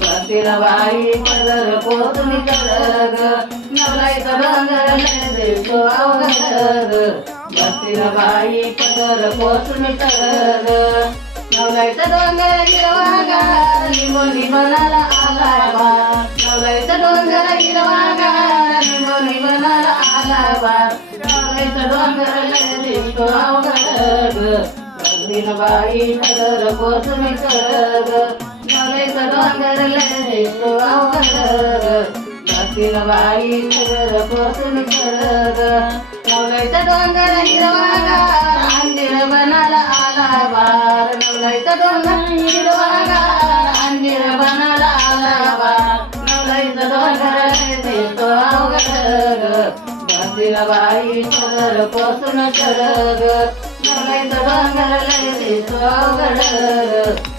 बसतीला बाई पदर कोसुनी चढग नवलाईचा डोंगर दिसतो अवघड बसतीला बाई पदर कोसुनी चढग नवलाईचा डोंगर हिरवागार लिंबोनी बनाला आलाय बा नवलाईचा डोंगर हिरवागार लिंबोनी बनाला आलाय बा नवलाईचा डोंगर दिसतो अवघड बसतीला बाई पदर कोसुनी चढग नवलाईचा डोंगर दिसतो अवघड बसतीला बाई पदर कोसुनी चढग नवलाईचा डोंगर हिरवागार अंजीर बनाला आलाय बार नवलाईचा डोंगर हिरवागार अंजीर बनाला आलाय बार नवलाईचा डोंगर दिसतो अवघड बसतीला बाई पदर कोसुनी चढग नवलाईचा डोंगर दिसतो अवघड